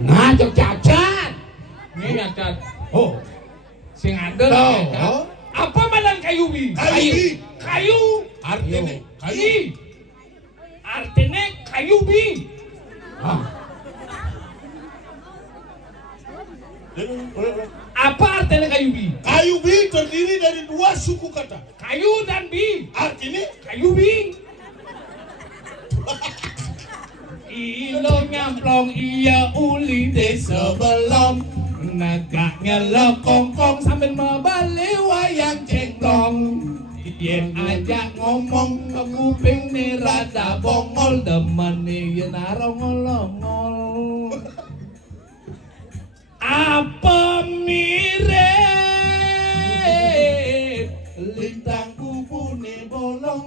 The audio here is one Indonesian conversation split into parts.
Ngajak cacat. Ini cacat. Oh, Sing adel oh, cacat. oh. Apa malan kayu bi? Kayu. Kayu. Artinya kayu. Bi. Artinya kayu bi. Ah. Apa artinya kayu bi? Kayu bi terdiri dari dua suku kata. Kayu dan bi. Artinya Kayu bi. Ilo nyamplong iya uli de sebelum nagaknya lekongkong sambil membalik wayang cenglong. Yen aja ngomong ke kuping nih rada bongol demen nih narongol-ongol. Apa mirip lintang kupune bolong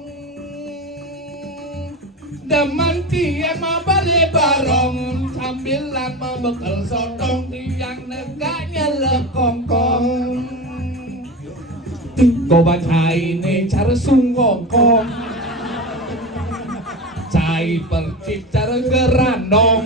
demen tiang mabale barong sambilan membekal sotong tiang negaknya lekongkong. Kau baca ini cara sunggongkong cai percik cara geranong.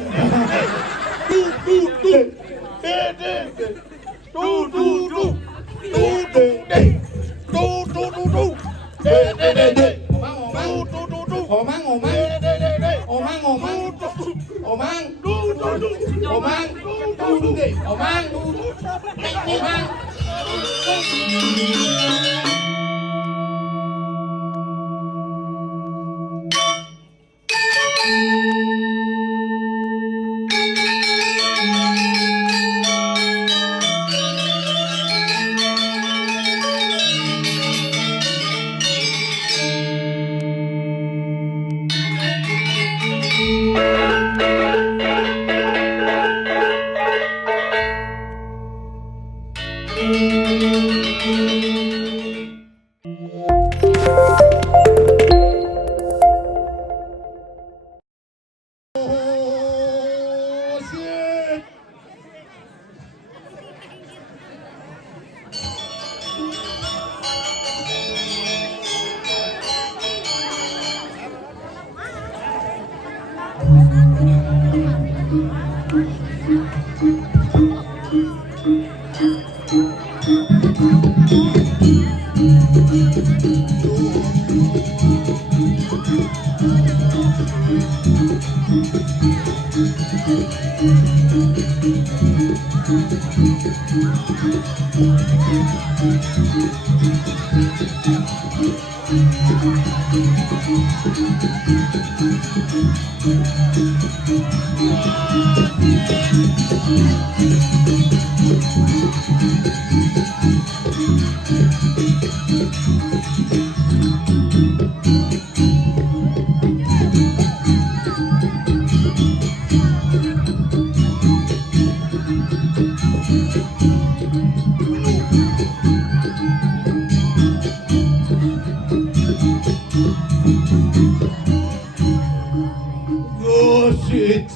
shit.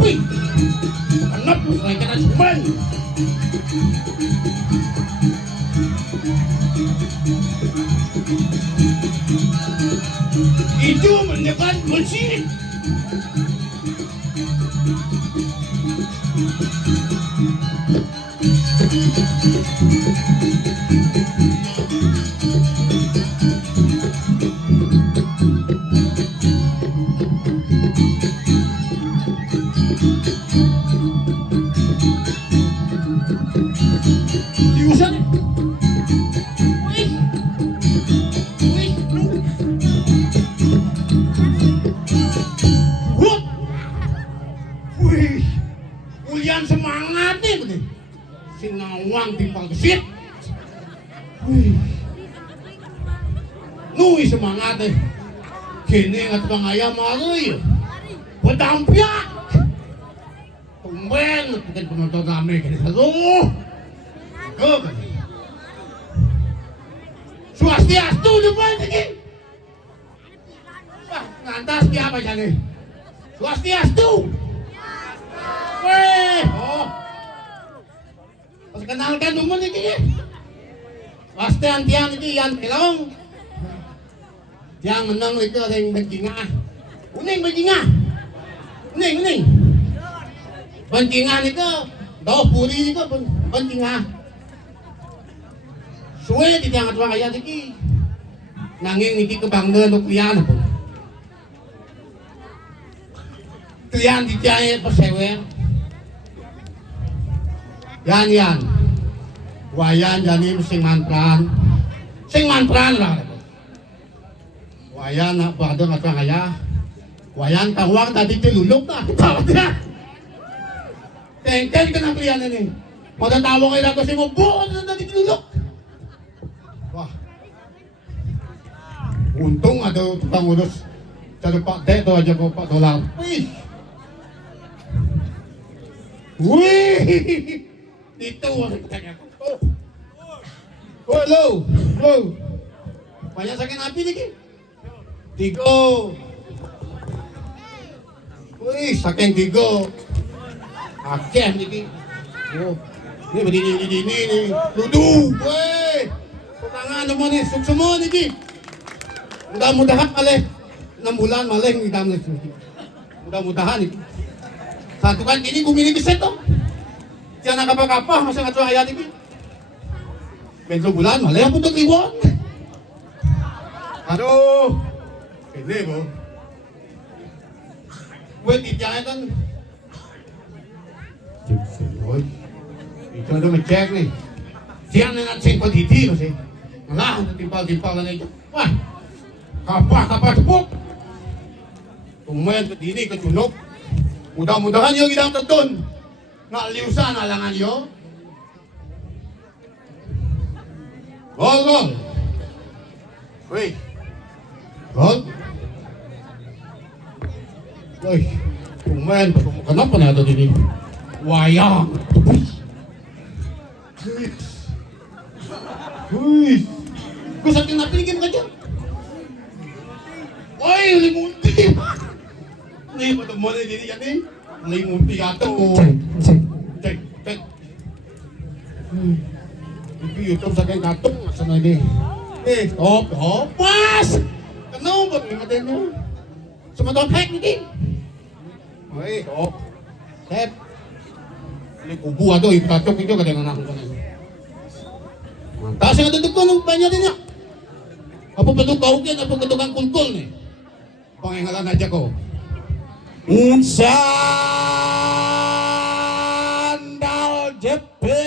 Wih, kenapa mulai kena cuman? Itu mendekat bersih. Diusan. Wih. Wih, lu. Wut. Wih. Uyan semangat nih bener. Si ngawang timpang kesit. Wih. Nui semangat nih. Kini nggak tukang ayam malu ya. Pedampiak. Tumben bukan penonton rame kini satu. Kan. Swastiastu depan sini. Wah, ngantas siapa jadi? Swastiastu. Weh, oh. Pas kenalkan naman iki. Pasti antian iki yan pelong. Yang menang itu ada yang bencingah. Uning bencingah. Uning. Bencingah itu, doh puri itu bencingah. Suwe di tiang atua kaya iki. Nanging niki kebangga untuk lian pun. Lian di tiang persewer. Yan. Wayan jadi sing mantran lah. Wayan nak bado atua kaya. Wayan tawang tadi tilulok na. Tawag na. Tengkel ka na lian ini. Matatawa kayo na kasi mo, buon na tadi tilulok. Wah. Untung ada tukang urus cari Pak Dek tu aja Pak dolar. Wih. Itu orang tanya. Oh, hello. Banyak sakit api ni. Tigo. Wih, saking tigo. Akem ni. Oh. Ni berdiri ni. Dudu. Wih. Tangan semua ni, suk semua ni. Mudah-mudahan malih 6 bulan malih ngidam lagi. Mudah-mudahan ini. Satu kan ini bumi ini bisa toh. Jangan kapah-kapah masa ngatur hayat ini. 10 bulan malih aku tuh kliwon. Aduh. Ini bu. Gue tidak kan. Itu ada ngecek nih. Siang nak cek petiti masih. Lah timpal-timpal itu. Wah. Kapah tepuk. Tumayan berdiri ke junok. Mudah-mudahan yung idang tetun. Nak liusan alangan yo. Gol. Wih. Gol. Wih. Tumayan. Kenapa nih ada ini? Wayang. Wih. Gue saking napilin aja. Woi, limunti. Nih pertemuan ini kan nih. Limunti atau cek. Itu YouTube saking katung sana ini. Pas. Kenapa ngadenya? Semua hack ini. Woi, Sep. Ini kubu atau ibu katung itu kadang anak sana. Mantap sih ada tukang banyak dia. Apa bentuk kaukin, apa bentukan kulkul nih? Pangalan aja kok. Sandal jepe.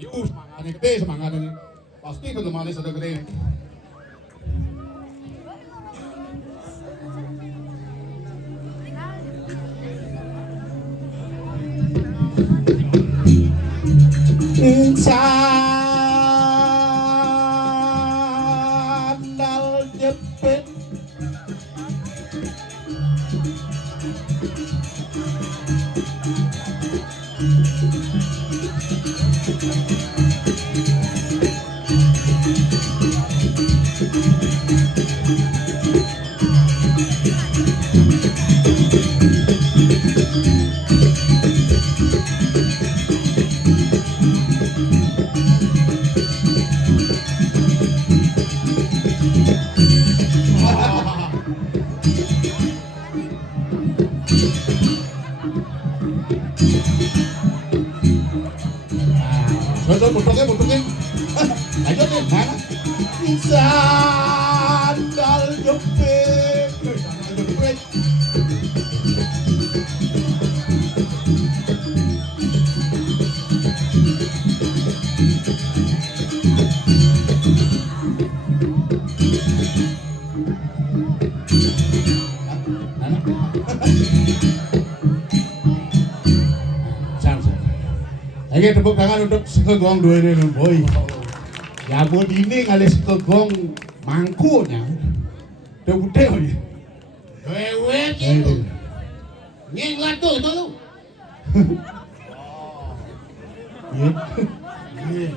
Semangatnya gede, semangatnya. Pasti kelemahannya sudah gede. Sandal jepit. Bentuknya. Ayo deh, mana? Sandal jepit. Lagi tepuk tangan untuk sekegong dua ini boy. Ya buat ini kali sekegong mangkunya. Udah gede boy. Wewet itu. Nyeng latu itu lu. Iya.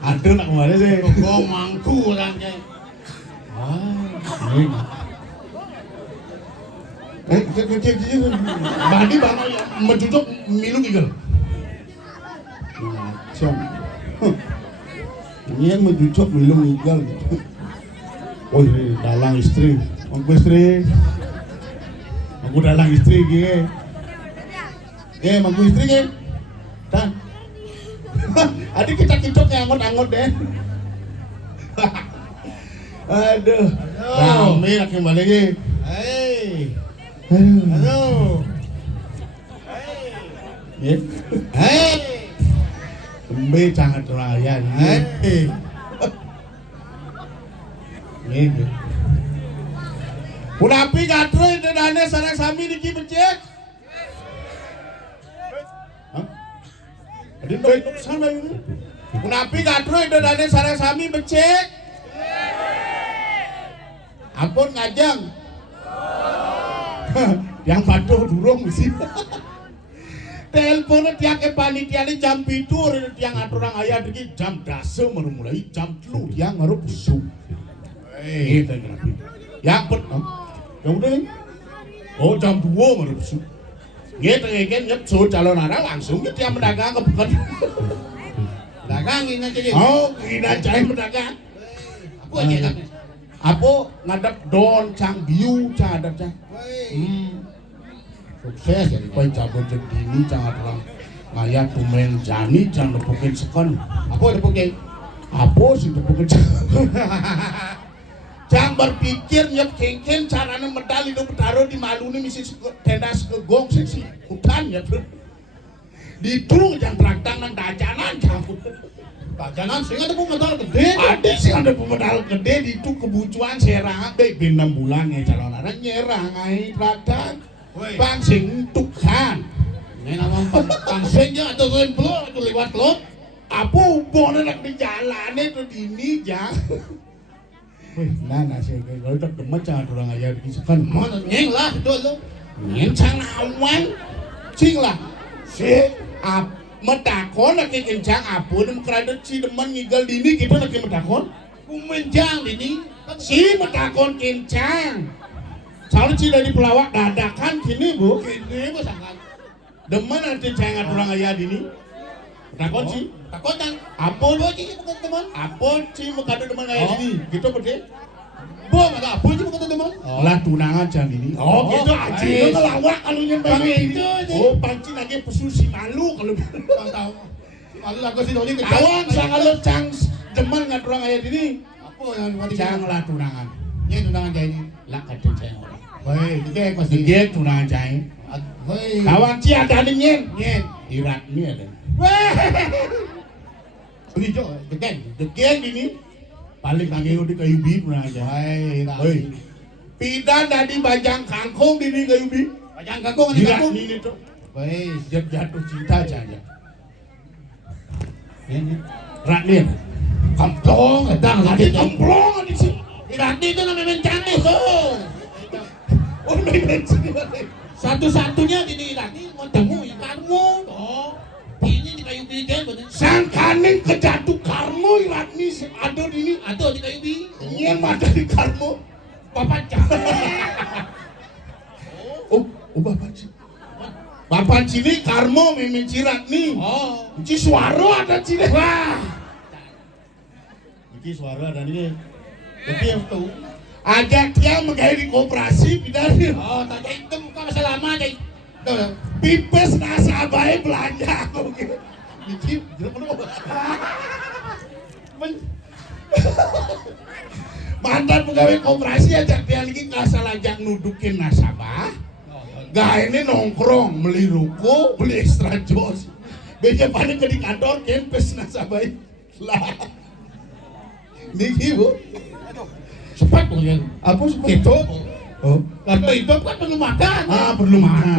Aduh nak kemana sih? Sekegong mangku orangnya. Badi bang mencucuk milung igel. Macam. Ini yang mencucuk milung igel. Oh, dalang istri. Aku istri. Aku dalang istri ge. Aku istri ge. Dah. Adik kita kicok yang angot-angot deh. Aduh. Rame lagi balik ge. Hei. Halo. Hei. Hei. Kembe sangat raya. Hei. Nih. Unapi katro itu dane sareng sami niki becek. Hah? Adin bae nuksan bae ini. Unapi katro itu dane sareng sami becek. Ampun ngajeng. Yang patuh durung mesti. Teleponnya tiang ke panitia ini jam 7 tiang aturang ayah diki jam 10 baru mulai jam 3 tiang baru busuk. Gitu kenapa? Yang betul. Ya udah. Oh jam 2 baru busuk. Gitu kan nyep so calon anak langsung dia mendagang ke bukan. Dagang ini aja. Oh ini aja mendagang. Apa aja kan? Apa ngadap don cang biu cang adap cang. Sukses jadi kau cabut jedini cang adap ngaya tumen jani cang nepukin sekon. Apa nepukin? Apa sih nepukin cang? Cang berpikir nyep kengken caranya medali itu taruh di malu nih misi tenda segegong sih hutan ya bro. Ditung cang teraktang nang dajanan cang. Jangan sih ada pemodal gede. Ada sih ada pemodal gede di itu kebutuhan serang baik 6 bulan ya calon orang nyerang ai radang. Bang sing tukan. Ini nama bang sing ya atau remplo itu lewat lo. Apa hubungan nak di jalan itu dini jang. Nah sih kalau tak demen jangan orang aja dikisakan. Mana nyeng lah itu lo. Nyeng cang awan. Cing lah. Si medakon lagi kencang apa nem kredit si demen ngigel dini gitu lagi medakon kumenjang dini si medakon kencang soalnya si dari pelawak dadakan kini bu kini bu sangat demen nanti jangan orang ayah dini medakon si takon kan apa bu sih bukan teman apa sih mengkado demen ayah dini gitu betul bu maka apa sih bukan teman lah tunangan jam ini oh gitu aja itu ngelawak kalau nyembah itu oh panci lagi pesusi malu kalau tahu malu aku sih doni ketahuan sangat lo cang demen nggak orang ayah dini apa yang mati cang lah tunangan ini tunangan jai ini lah kadang cang orang baik dia pasti dia tunangan jai kawan si ada nih nyen irat ini ada beli jo degen ini paling lagi udah kayu bib aja. Hei, pidan dari bajang kangkung di kayu bib. Bajang kangkung di kangkung ini tuh. Hei, jatuh cinta aja. Ini, Ratni, kamplong, datang lagi kamplong di sini. Ratni itu namanya mencani tuh. Oh, mencani. Satu-satunya di Ratni mau temu ya kamu. Oh. Ini di kayu bidan bener. Sang kaning kejatuh karmo Ratni ada di ini ada di kayu bi. Iya ada di karmo. Bapak jangan. Oh bapak ci. Bapak cini karmo mimin cirat nih. Oh. Ci suara ada cini. Wah. Ci suara ada nih. Tapi yang tahu. Ajak dia menggaya di koperasi bidan. Oh tanya itu bukan masalah lama aja. Pipes nasabahnya belanja oke. Dicip, mantan pegawai koperasi ajak dia lagi ngasal ajak nudukin nasabah. Gak ini nongkrong, beli ruko, beli extra jos. Beja paling ke di kantor, kempes nasabah. Lah, niki bu. Cepat punya. Apa cepat? Itu. Oh, karena itu kan perlu makan. Perlu makan.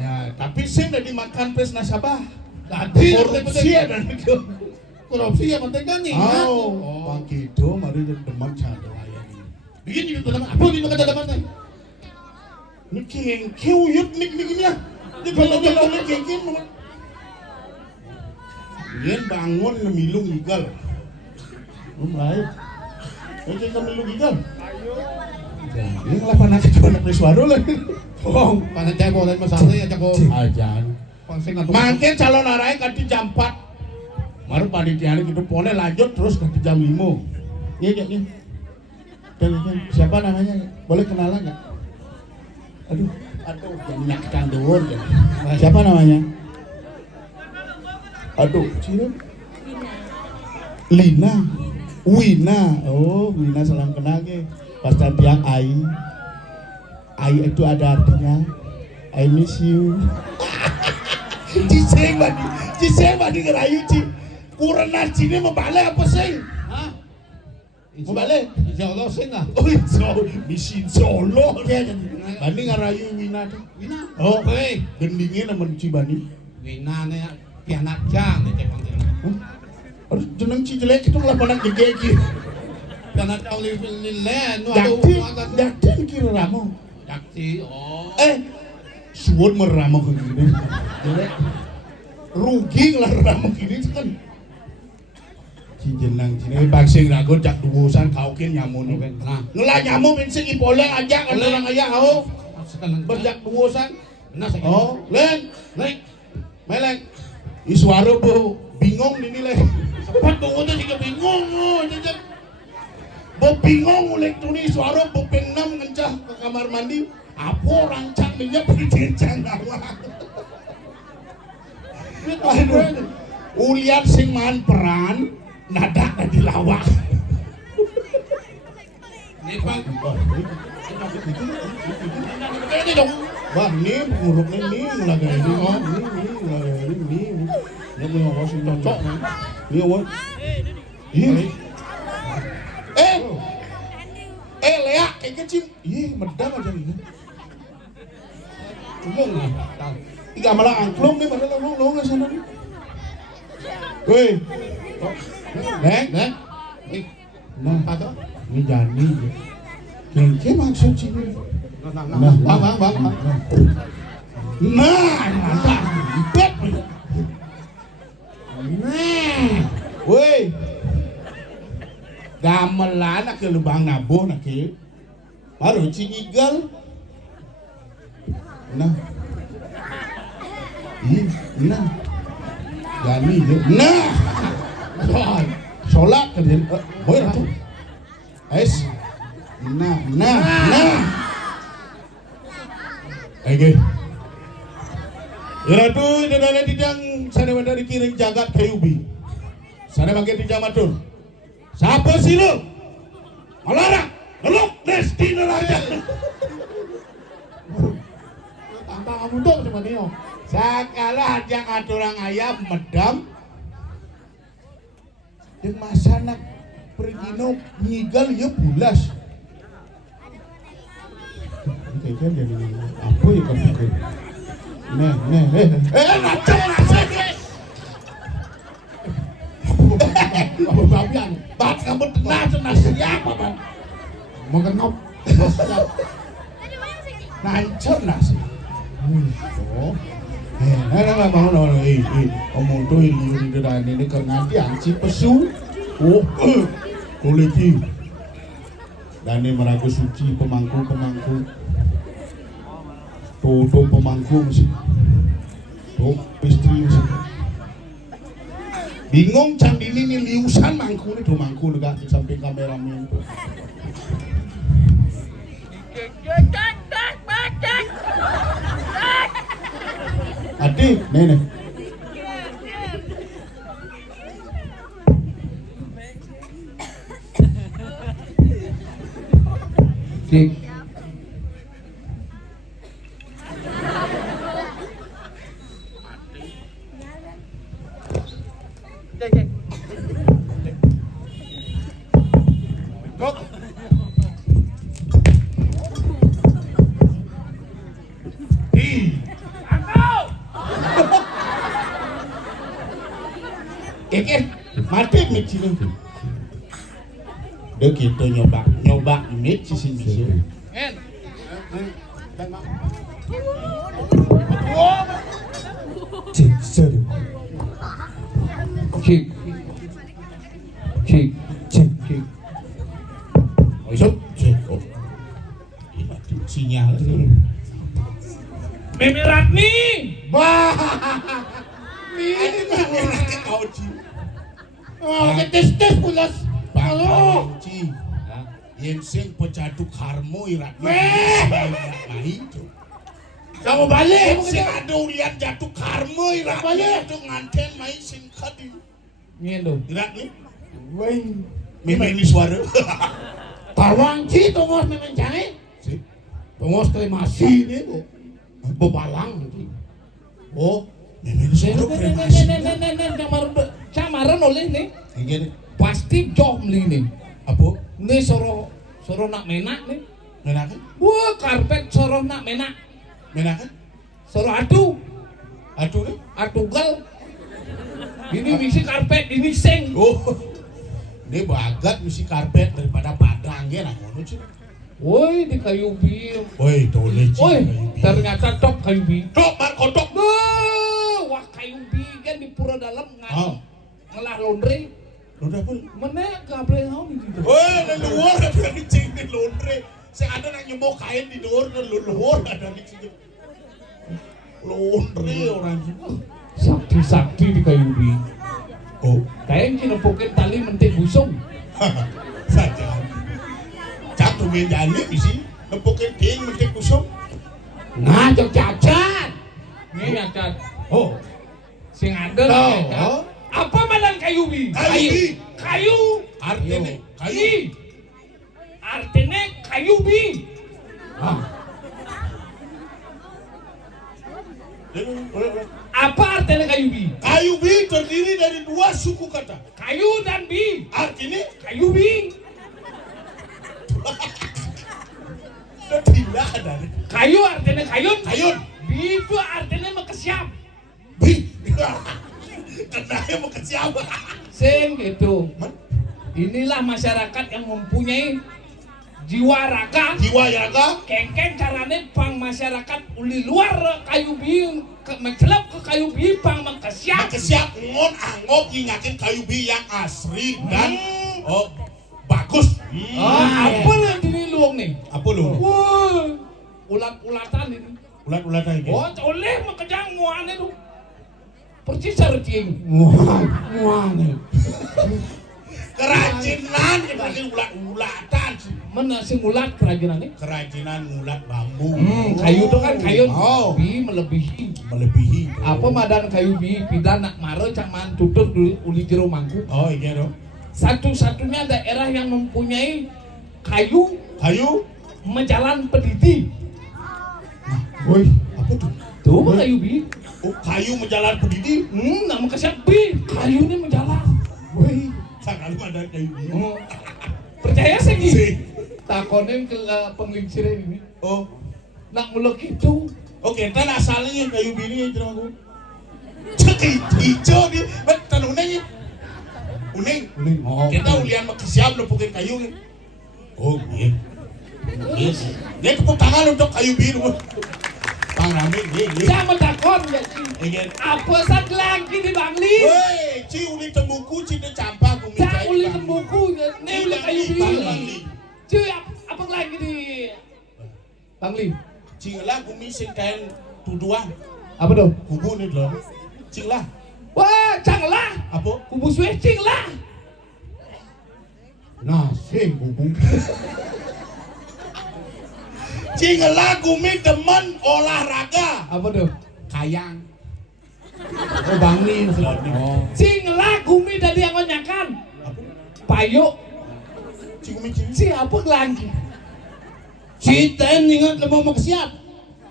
Ya, tapi saya udah dimakan pes nasabah. Tadi korupsi ada itu. Korupsi yang penting kan nih. Oh, Bang Kido mari demen cara layan. Bikin di teman apa di kata teman kan? Ini kengkeu yuk nik ya. Ini kalau kengkeu. Yen bangun nemilung igal. Mulai. Oke kamu milung igal. Ini ngelapan aja cuma nak suara lah. Oh, panas cek boleh masalah ya cek kok. Ajan. Pangsi ngantuk. Makin calon arahnya kan di jam 4. Baru panitia gitu boleh lanjut terus ke jam 5. Iya nih. Siapa namanya? Boleh kenalan nggak? Aduh, jangan nyakitan dur. Siapa namanya? Aduh, Cina. Lina. Wina. Oh, Wina salam kenal ke. Pas tiang Ai. Ai itu ada artinya I miss you. Ciseng badi ngerayu Ci. Kurang nasi ini mau balik apa sih? Hah? Mau balik? Insyaallah sing ah. Oh, misi Solo dia jadi. Bani ngarayu Wina tuh. Wina. Oh, Hei, gendingnya nama Ci Bani. Wina ne pianak jang ne cek pangsi. Aduh, jeneng Ci jelek itu ngelapanan gege iki. Pianak jang li len nu aduh. Jaktin kira ramo. Jakti. Oh. Suwun meramo ke gini. Jelek. Rugi lah ramo gini kan. Ci jenang Cine bangsing rago jak duwosan kaukin nyamun. Nah, Ngelah nyamu sing ipoleng aja kan orang aya au. sekarang Berjak duwosan. nah saya. Oh, len, melek. Suara bu bingung dinilai. Cepat tunggu tuh juga bingung jejak. Bu bingung ulek tu ni suara bu pengnam ngencah ke kamar mandi. Apa rancang minyak berjencang awak. Aduh, ulian sing man peran nadak na dilawak. Nih bang, Ini dong. Bang, ni nguruk ni lagi ini oh, ni. Ni awas cocok ni. Ni awas. Lea kayak kecil. Medang aja ini. Umum ni. Iga malah angklung ni padahal long sana ni. Woi. Neng. Nah, apa? ni Jani. Kengke maksud sini. Bang. Nah, mantap. Bet. Nah. Woi. Gamelan ke lubang nabuh nak ke. Baru cigigal. Nah. Nah. Jani je. Nah. Solat ke dia. Boy tu. Es. Nah. Oke. Iratu dadala didang sana wanda dikiring jagat kayubi. Sana bangke di jamatur. Siapa sih lu? Malarang, ngelok destino aja. Tantang kamu tuh cuma dia. Sakala yang aturang ayam medam. Yang masanak pergino nyigal ya bulas. Kayaknya jadi apa ya kamu? Nacok guys. Apa babian? Bat kamu tenang siapa bang? Mengenop. Nancur nasi. Oh. Nah, bangun omong tuh ini udah ini kerngati anci pesu. Oh, koleki. Dan ini meragu suci pemangku. Tuh pemangku sih. Tuh istri sih. Bingung can ini liusan mangku nih tuh mangku dekat di samping kameramen tuh. Adik, nenek. Cik. Mati mit sini. Dia kita nyoba mit sisi sisi. Cik, sorry. Cik. Oh, isot. Cik. Mimi Ratni. Bah. Ini mah enaknya kau Ci. Oh, tes pulas. Halo. Ci. Yang sing pecaduk harmo irat. Weh. Itu. Kamu balik. Sing ada ulian jatuh karmo irat. Balik. Itu nganten main sing kadi. Ngendo. Irat nih. Weh. Memang ini suara. Tawang Ci tungos memang jangan. Si. Tungos kremasi ini kok. Bebalang. Oh. Memang ini suara kremasi. Camaran oleh nih. Ini Pasti jomli nih. apa? Nih soro nak menak nih. Menakan? Wah karpet soro nak menak. Menakan? Soro adu. Aduh nih. Atugal. Ini misi karpet, ini seng. Oh. Ini bagat misi karpet daripada padang ya nah ngono Ci. Woi di kayu bi. Woi, tole Ci. Woi ternyata top kayu bi. Dok, mar kodok. Wah kayu bi kan di pura dalam Oh. ngelah laundry. Udah pun. Mana kabel kau di situ? Woi, di luar ada di sini laundry. Saya ada yang nyemok kain di luar ada di sini. Laundry orang itu. Sakti di kayu bi. Oh, Kayak kena poket tali mentik busung. saja. Jatuh menjadi misi. Nempukin ting mentik kusum. Ngajak cacat. Ini ya cat. Oh, Sing ada Tahu, nih, Cat. oh. Apa malan kayu bi? Kayu bi. Kayu. artinya kayu. Bi. Artinya kayu bi. Ah. Apa artinya kayu bi? Kayu bi terdiri dari dua suku kata. Kayu dan bi. Artinya Kayu bi. tidak ada. Kayu artinya kayun. Kayun. Bi itu artinya makesiap. Bi. Kenanya mau ke siapa? Sing gitu. Inilah masyarakat yang mempunyai jiwa raga. Jiwa ya raga. Kengkeng carane pang masyarakat uli luar kayu bi mencelap ke kayu bi pang makesiap. Kesiap ngon angop ingatin kayu bi yang asri dan bagus. Apa yang diniluang nih? Apa lu? Wah, ulat-ulatan ini. Ulat-ulat aja. Oh, oleh makejang muan itu. Percis sarjing. Muah nih. Kerajinan dipanggil ulat-ulatan. Mana sing ulat kerajinan ini? Kerajinan ulat bambu. Kayu itu kan kayu. Oh. Bi melebihi. Melebihi. Apa madan kayu bi pindah nak mare caman tutur dulu uli jero mangku. Oh iya dong. Satu-satunya daerah yang mempunyai kayu Kayu. menjalan pediti. Woi, apa tuh? Tuh kayu bi. Oh, kayu menjalan pedidi. Nama kesiap bi. Kayu ini menjalan. Woi, sakali ada kayu bi. Percaya sih Si. gini. Takonin ke penglingsir ini. Oh, Nak muluk itu. oke, kan asalnya kayu bini itu aku. Cek hijau dia, betul uneng. Uneng. Oh. Kita ulian makin siap lo pakai kayu. Oh, iya. Yes. Dia tepuk tangan untuk kayu biru. Bang Rami, iya. Jangan takon ya sih. Iya. Apa sak lagi di Bangli? Woi, ci uli tembuku ci de campak umi. Cak uli tembuku, ne uli kayu Bangli. biru. Cuy, apa lagi di Bangli? Ci lah umi sing kain tuduan. Apa tuh? Kubu nih loh. Ci lah. Wah, canglah. Apa? Kubus wecing lah. Nah, sing bubung. Ci lah umi demen olahraga. Apa tuh? Kayang. Oh, Bangli. Oh. Cing lah gumi dari yang nyakan. Apa? Payuk. Ci umi ci. Si apa lagi? Si ten ingat lemah maksiat.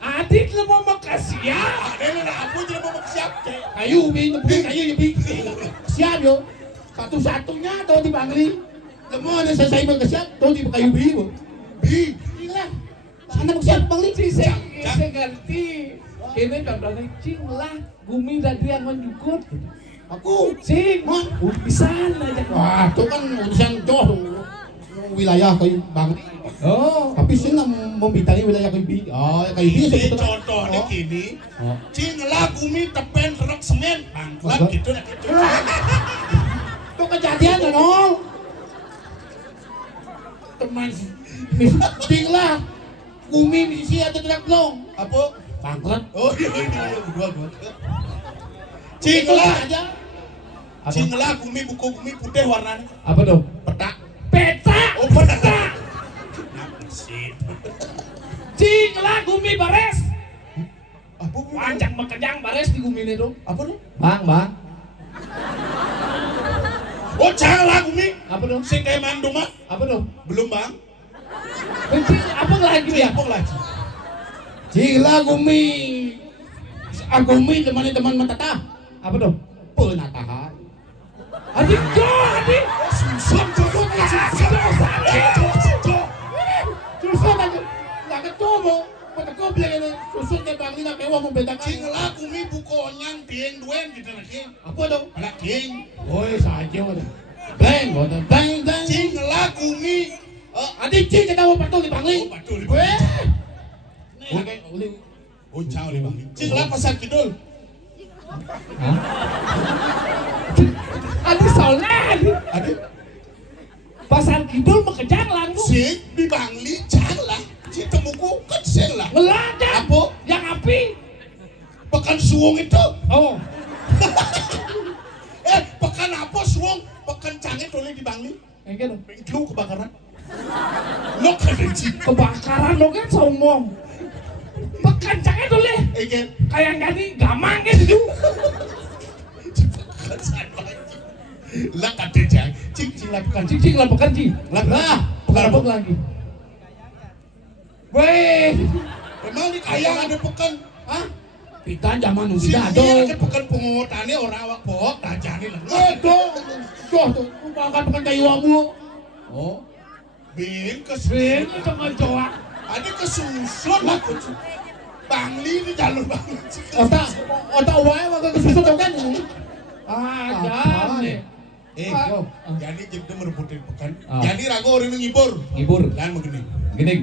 Adik lu mau makasih ya. Ada yang aku jadi mau siap. Kayu bi, nepukin kayu bi. Siap yo. Satu-satunya tuh di Bangli. Lemah ada selesai magsiap tuh di kayu bi. Bi. Gila. Sana magsiap Bangli. Si saya ngerti. Ini contohnya cing lah gumi dari yang menjukut. Aku. Cing, bisa aja. Wah, itu kan urusan jauh wilayah kayu Bangli. Oh, Tapi sih nggak membitangi wilayah kayu bi. Oh, kayu bi Ini sebetulnya. contohnya gini. Oh. Cing lah umi tepen serak semen. Bangklat gitu nah gitu. Itu kejadian ya nol. Teman, misting lah. Bumi isi ada tidak long. Apa? Pangkret. Oh iya, gua. Cinglah aja. Apa? Cinglah bumi buku bumi putih warnanya. Apa tuh? Peta. Peta. Oh peta. Sip. Cinglah gumi bares. Apa bu? Panjang makejang bares di gumi itu. Apa tuh? Bang. Oh cinglah bumi. Apa tuh? Sing kayak main rumah. Apa tuh? Belum bang. Cing apa lagi ya? Apa lagi? Cinglah gumi. Agumi teman-teman matata. Apa tuh? Penatahan. Adik jo, adik. Susah. Susah aja. Nggak ketemu. Mata kau bilang ini susutnya Bang Lina kewa membedakan. Cinglah bumi buku onyang tieng duen gitu lagi. Apa dong? Anak tieng. Oh saja wadah. Bang. Cinglah bumi. Adik cing kita mau patul di Bang Lina. Oh betul. Weh. Nih, uli. Oh jauh nih bang. Cinglah pasar kidul. Hah? Adik soleh, adik. Aduh. Pasar Kidul makejang lang tuh. Si di Bangli canglah. Si temuku kecil lah. Ngelajak. Apa? Yang api. Pekan suwung itu. Oh, Pekan apa suwung? Pekan cangit oleh di Bangli. yang gitu. Lu kebakaran. Lo kedenci. Kebakaran lo kan sombong. Pekancangnya tuh leh. Egen. Kayak gani gamang gitu. Pekan saya lagi. Lah kata jang. Cing lah pekan. Cing lah pekan cing. Lah. Pekan apa lagi? Weh, Emang di kaya ada pekan. Hah? Pitan zaman nu Si tidak dia ada. kan pekan pengotannya orang awak bohong. Tajani lah. Tuh, makan pekan kayu amu. Oh. Bin weh, kesusun. itu ngejoak. Ada kesusun lah. Bangli di jalur Bangli. Otak wae waktu kesusun tau kan. Jam nih. Yo, jadi jadi merebutin pekan. Ah. Jadi ragu orang ngibur. Ngibur. Dan begini. Gini.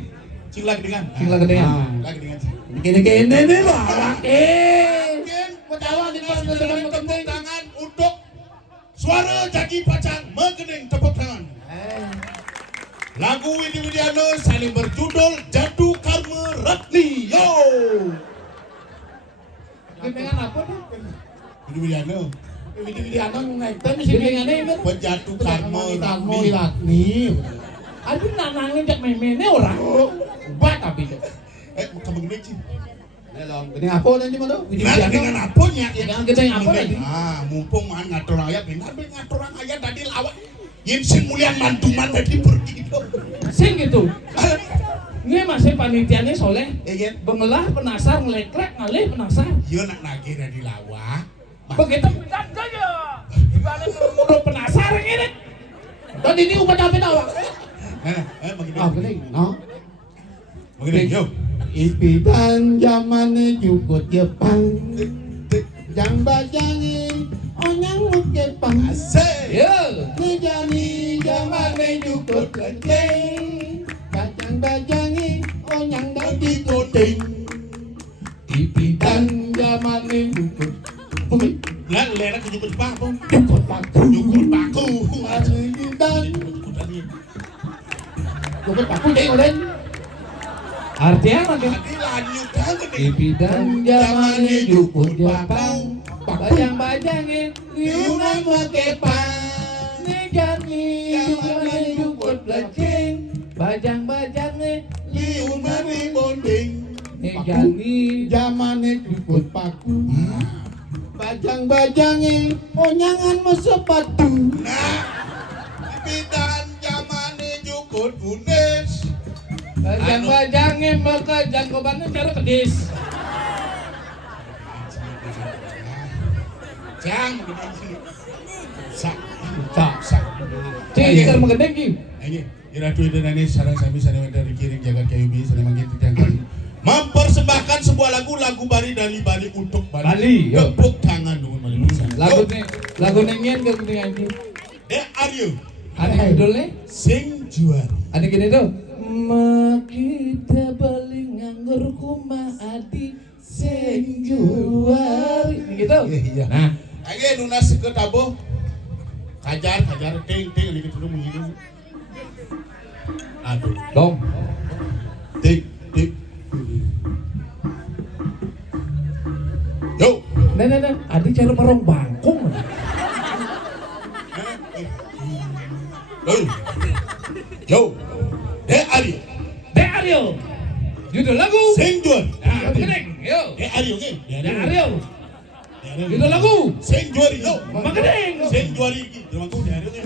Cing lagi dengan. Cing lah gedean. Lagi dengan. Gini-gini nih bawa. Mungkin Betawa di depan saudara teman-teman tepuk penting. tangan untuk suara Jaki Pacang Megening tepuk tangan. Lagu Widi Widiano saling berjudul Jadu Karma Ratni. Yo. Dengan apa tuh? Widi Widiano. Widi anong naiktan di sini. Dengan ini kan. Penjadu Karma Karma Ratni. Ratni. Aduh nanangnya jak memene orang. Ubah tapi itu. Kamu gini Cing. Gini apa nanti mana? Widi Nah, dengan apanya? Dengan gede yang apa tadi? Mumpung man ngatur ayat, benar ngatur ayat tadi lawak. Yin sing mulian mantuman tadi pergi itu. Sing gitu. Ini masih panitianya soleh. Iya. Bengelah penasar ngeleklek ngalih penasar. Yo nak nagih dari lawak. Begitu pindah aja. Dibalik menurut penasar ini. Dan ini umat apa tahu? Begini. Gini. No. Begini, yo. Ipitan zamane jukut Jepang. Jang bajangi onyang mukepang. Asik. Ya. Nijani zamane jukut kencing. Bajang-bajangi onyang dadi kuting. Ipitan zamane jukut. Lah lera ke jukut Jepang pun. Jukut paku. Jukut paku. Ipitan jukut paku jadi ulen. Artinya apa? Tadi lanjut kan gede. Ipidan Zamane jukut Jepang. bajang-bajangin Liungan mekepang. Negani Zamane jukut belacing bajang-bajangin Liunan di bonding. Negani Zamane jukut paku. Bajang-bajangi onyangan mesepatu. Nah, bidan zamane jukut bunes. bajang-bajangin maka jangkobannya cara kedis. Jang, begini. Sak. Tak. Cing kita menggedeng ki. Ini, iratu ini sarang sami sarang dari kiring jagat kayu bi sarang manggil tiang kali. Mempersembahkan sebuah lagu Bali dari Bali untuk Bali, yo. Tepuk tangan dulu Bali bisa. Lagu nengen ke kuning anjing. Aryo, Ada judulnya? sing juara. Ada gini tuh. Kita balik nganggur kuma adi sing juari. Gitu. Iya. Nah, Ayo nuna seket abo. Kajar, ting gitu dulu menghidup. Aduh, dong. ting. Nah, adi cara parong bangkong. Yo, Aryo. De Aryo. Judul lagu. Sing Juari. Nah, Mageneng. Yo. Aryo ke? De Aryo. Judul lagu. Sing Juari. Yo. Mageneng. Sing Juari iki. Demangku De Aryo ke?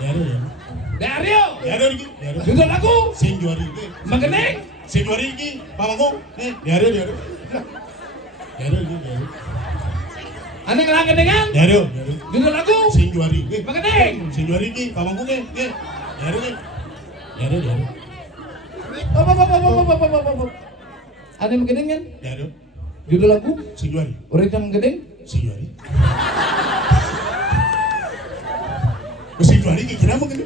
De Aryo ya. De Aryo. De Aryo iki. De Aryo. Judul lagu. Sing Juari iki. Mageneng. Sing Juari iki. Pamangku. De Aryo, De Aryo. De Aryo iki. De Aryo. Ane ngelangen dengan. De Aryo. Judul lagu. Sing Juari iki. Mageneng. Sing Juari iki. Pamangku ke? De Aryo ke? De Aryo, De Aryo. Ane mageneng kan? De Aryo. Judul lagu. Sing Juari. Orang yang mageneng. Sing Juari. Sing Juari iki kenapa gede?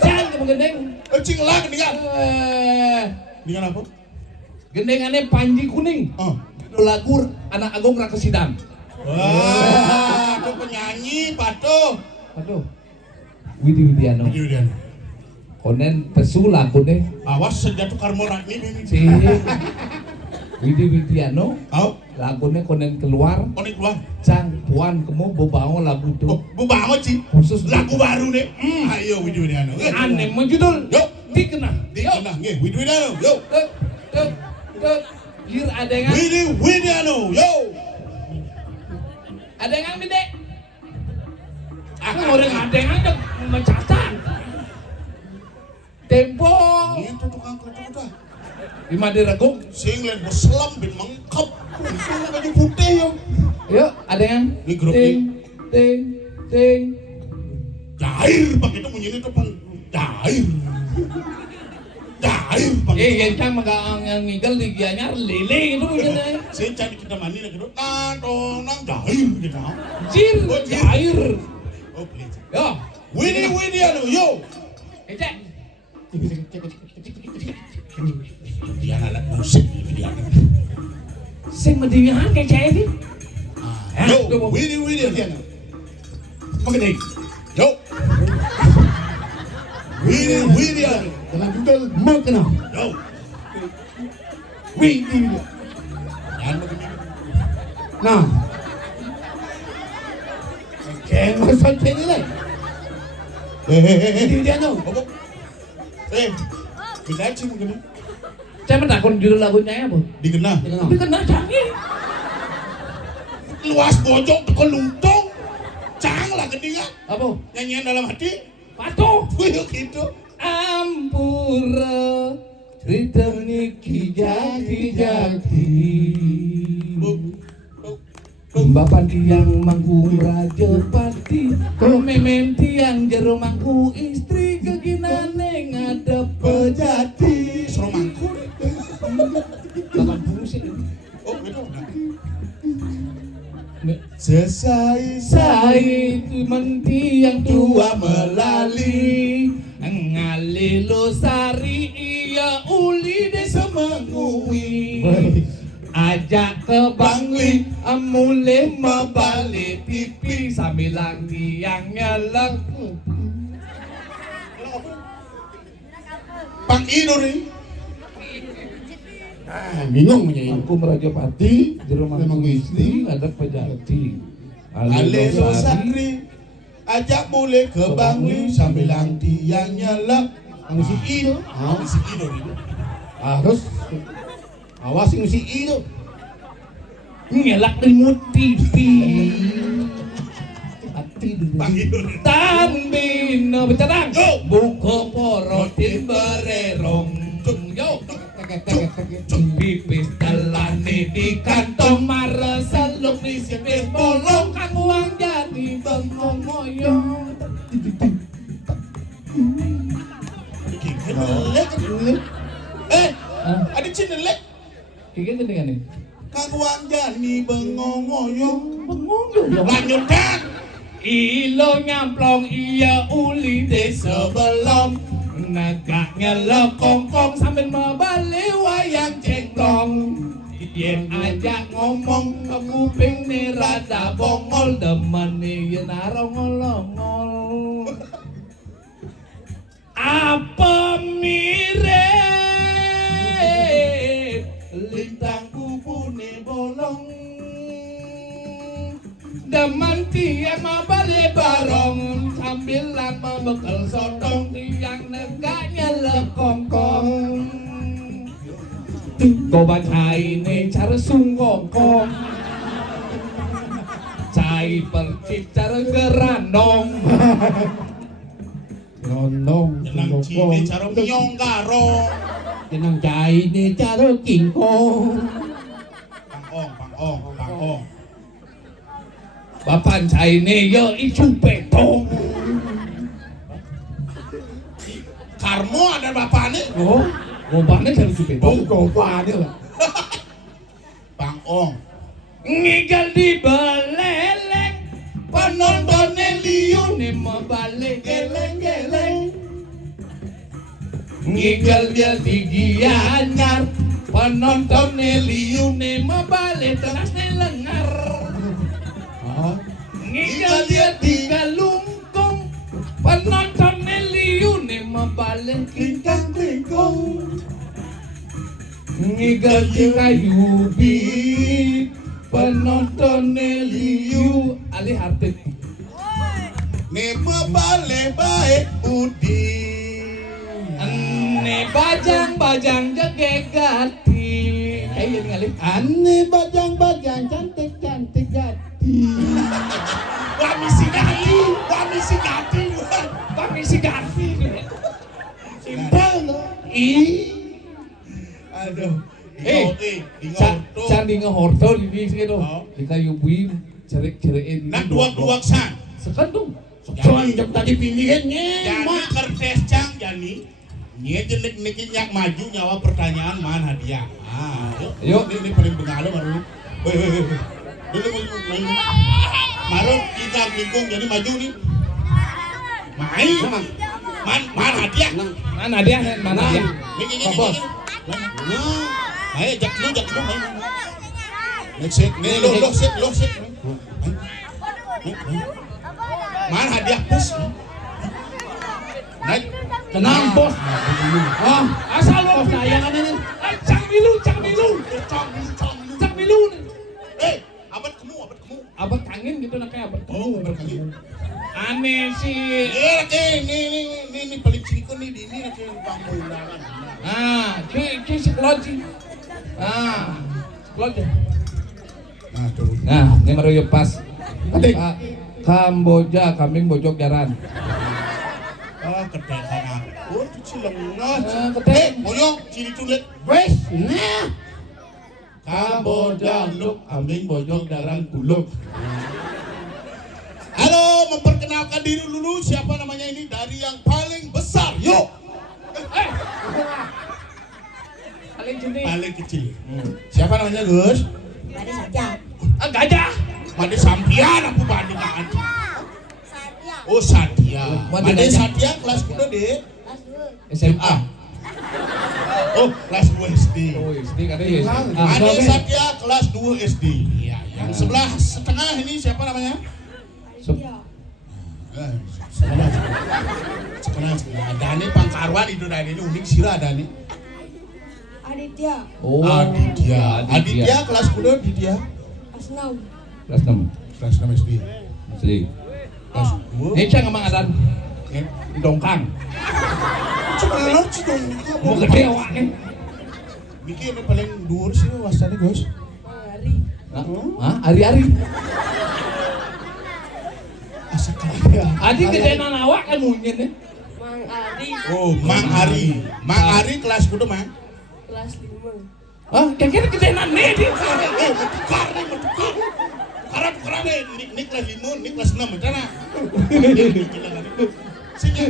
Cang ke mageneng. Cing lah keningan. Keningan apa? Gendengannya Panji Kuning. Oh. Judul lagu Anak Agung Rakesidam. Wah, itu penyanyi patuh. Aduh. Widi Widiano. Yudan. Konen pesu lagune Awas sejatuh karmorat ini. si Widi Widiano. Tahu? Lagune konen keluar. Konek keluar. Cang puan kemo bobango lagu Oh, tuh. bu banget sih. Khusus Lagu baru nih. Ayo Widiano. Aneh menjudul. Yuk. Dikena. Dikenah nggih Widiano. Yo. Tuk. Gir adengan. Widiano. Yo. Adengan mide. Aku orang adengan udah mencatat. Tempo. Itu tukang kereta udah. Di Madiragung. Sing len berselam bin mengkep. Sing baju putih yo. Yuk, adengan. Di grup ini. Ting. Jair pakai itu bunyi itu pang. Jair. Yang cang magang yang ngigal di gianyar lele itu begini. Saya cari kita mandi lagi dong. Nang jair gitu. Jir, jair. Oh, please. Yo, Widiano, yo. cek. Dia anak musik Widiano. Sing mendingan kayak cek ini. Yo, Widiano. Mengenai. Yo. Widiano. Dalam judul Mengenal. Yo. Widiano. Jangan begini. Nah. Kayak masuk sini lah. Widiano. Bisa sih mungkin. Saya menakon judul lagunya apa? Dikenal. Tapi kena canggih. Luas bojong ke luntong. Cang lah keningan. Apa? Nyanyian dalam hati. Patuh. Wih gitu. Ampura cerita niki jati. Bapak tiang mangku raja pati, kau memen tiang jero mangku istri keginane ngadep pejati. Suruh mangku. 80 sih. Oh gitu. Sesai itu mentiang tua melali, ngalilo sari iya uli desa mengui. Ajak ke Bangli, amule mabali pipi samilang tiang nyelek. Pang Ido nih. Bingung menyanyi. Aku meraja pati, jero mangku istri ada pejati. Alilo sari. Ajak boleh ke Bangli sambilang tiang nyelak. Musik Ido. Musik Ido nih. Harus awasi musik Ido. Ngelak remote TV. Hati Pang Ido nih. Tanbina bercadang. Yo. Buka porotin bererong. Yo. Pipis telani di kantong marah seluk di sipis bolong kang uang jadi bengong moyong. Ada cinelek. Kiki kedengan nih. Kaguan jani bengong ngoyong. Bengong yo. Lanjutkan. Ilo nyamplong iya uli desa belum. Negak ngelekongkong sambil membalik wayang cengklong. Yen ajak ngomong ke kuping ni rada bongol, demen ni yen arongol-ongol. Apa mirip lintang kuku ni bolong. Demen tiang mabale barong sambilan membekal sotong tiang neganya lekongkong. Kau baca ini cara sungkongkong. Cai percik cara gerandong. Rondong, Jenang cine cara miong garong. jenang cai de cara kingkong. Pangong. Bapan cai ini ya isu petong. Karmo ada bapaknya. Oh, gobanya dari isu petong. Gopa dia lah. Pangong. Ngigal di beleleng, penontonnya liune membalik geleng-geleng. Ngigal dia di gianyar, penontonnya liune membalik terasnya lengar. Ngigal dia di galungkung, penontonnya liune membalik kingkang-kingkong. Ngigal di kayu bit, penontonnya liu alih artit. Ne bebale baik budi. Ane bajang-bajang jegegati. Kayak gini kali. Ane bajang-bajang cantik-cantik gati. Wamisi gati. Pamisi gati. Simpel loh. Aduh. Di Candi ngehorto di sini tuh. Oh. Di kayu buim cerek-cerekin. Nak duak-duak san. Sekandung. Soan jam tadi pilihannya. Jani kertes cang Jani. Nye jenik nyak maju nyawa pertanyaan mana hadiah. Yuk. Ini paling bengalu baru. Dulu main. Marut kita bingung jadi maju nih. Main. Man hadiah. Mana dia? Mana dia? Ini. Ayo jak lu main. Next lo sit. Man hadiah pus. Naik. Tenang bos. Asal lo Saya kan ini. Cang milu. Abad kamu. Abad kangen gitu nak kayak abad Oh, kamu. berkali. Aneh sih. Ini paling ciliko nih di ini lagi bangun undangan. Ki sekelot sih. Sekelot ya. Nah, tuh. Nah, ini meruyo pas. Adik. Kamboja, kambing bojok jaran. Ketekan aku tuh cilengah. Ketek. Moyo, ciri tulet. Wes, nah. Kamboja, nduk, kambing bojok darang kuluk. Halo, memperkenalkan diri dulu. Siapa namanya ini? Dari yang paling besar. Yuk. Paling jenis. Paling kecil. Siapa namanya, Gus? Mari saja. Gajah. Made sampian aku banding kan. Saja. Oh, Satya. Made Made Satya. Satya kelas kuda deh. Kelas 2. SMA. Oh, kelas 2 SD. Oh, SD kan ya. Made Satya kelas 2 SD. Iya, yang sebelah setengah ini siapa namanya? Sekarang Dani Pangkarwan itu Dani ini unik sih lah Dani. Aditya. Oh, Aditya kelas kuda Aditya. Kelas 6. Kelas 6. Kelas 6 SD. Jadi, Kelas 2. ini saya ngomong adan. Dongkang. Sebenarnya sih dong. Mau gede awaknya. Bikin ini paling dhuwur sih wasane, Gus. Mari. Hari-hari. Asik kaya. Adi gedean awak kan mungkin ya. Mang Ari. Oh, Mang Ari. Mang Ari kelas kuda, Mang. Kelas 5. Kira-kira gedean nih dia. Tukar. Karena ini kelas 5, ini kelas 6 macam Sinya.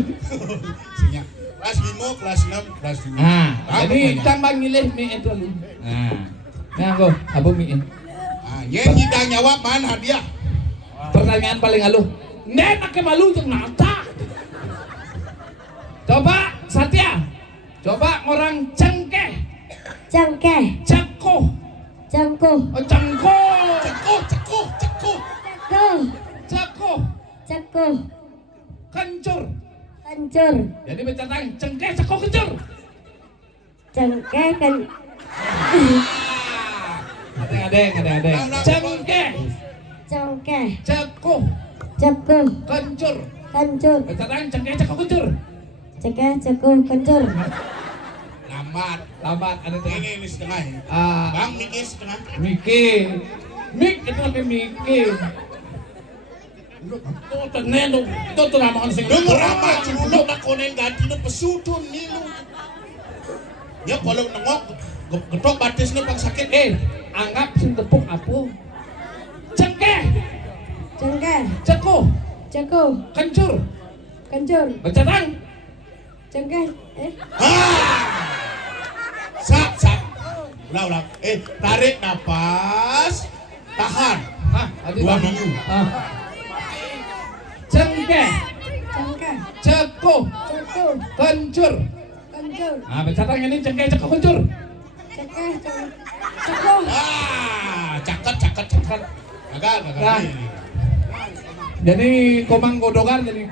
Kelas 5, kelas 6, kelas 5. Jadi cang bang milih mie itu lu. Nah, go, abu mie. Nyanyi dan jawab mana hadiah? Pertanyaan paling aluh. Nen pakai malu jeung nata. Coba Satya. Coba orang cengkeh. Cengkeh. Ceko. Cengkuh. Oh, cengko. Cekuh. Cekuh. Ceko. Cekuh. Kencur. Kencur. Jadi bercatang cengkeh ceko kencur. Cengkeh kan. Ada. Cengkeh. Cengkeh. Cekuh. Cekuh. Kencur. Kencur. Bercatang cengkeh cekuh kencur. Cengkeh. Cekuh. Kencur. Lambat. Lambat ada tengah. Ini setengah ya. Ah, Bang, Miki setengah. Miki. Mik itu lagi Miki. Tuh tenen tuh. Tuh nama kan sing. Dengar apa? Culuk nak konen ganti nu pesutun ni lu. Ya kalau nengok getok batisnya pang sakit. Anggap sing tepuk apa? Cengkeh. Cengkeh. Cekuh. Cekuh. Kencur. Kencur. Bercatang. Cengkeh. Sak. Ulang. Tarik nafas. Tahan. Tadi 2 minggu. Cengkeh. Cengkeh. Cekuh. Cekuh. Kencur. Kencur. Bercatang ini cengkeh cekuh kencur. Cengkeh. Cekuh. Caket. Agak. Nah. Jadi komang godongan jadi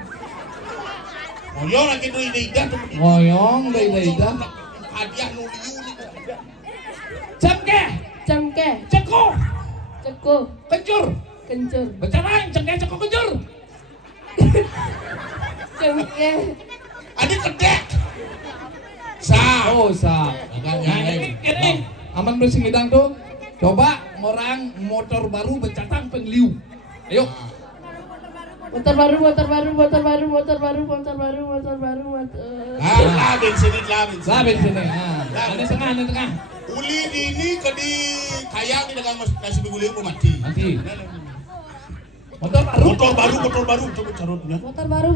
Moyo lagi tu ida tu. ngoyong dari dah. Hadiah nu liu ni. Cengkeh. Cengkeh. Cekuh. Cekuh. Kencur. Kencur. Bercatang cengkeh cekuh kencur. Cengkeh. Adik kedek. Sah. Sah. Agak Nah, yang ini aman bersih hidang tuh. Coba orang motor baru bercatang pengliu. Ayo. Motor baru. Bensin. Sabit sini. Ada tengah. Uli ini ke di kayang di dengan nasi biguli mati. Nanti. Motor baru. Motor baru coba carutnya. Motor baru.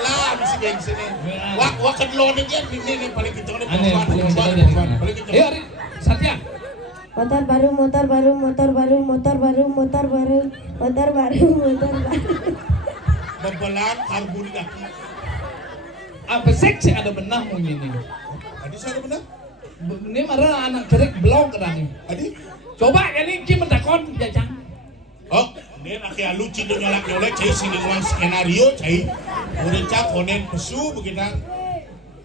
Lah mesti bensin ni. Wak kedlo ni kan ini paling kencang ni. Aneh, paling kencang ni. Paling kencang. Ayo, Ari. Satya. Motor baru. Bebelan karbon daki. Apa seksi ada benah mau ini. Adi saya ada benar? Ini marah anak kerik belong kerani. Adi? Coba ini kim mentakon jajang. Oh, ini nak ya lucu tu nyolak cai sini uang skenario cai. Udah cak konen pesu begitu.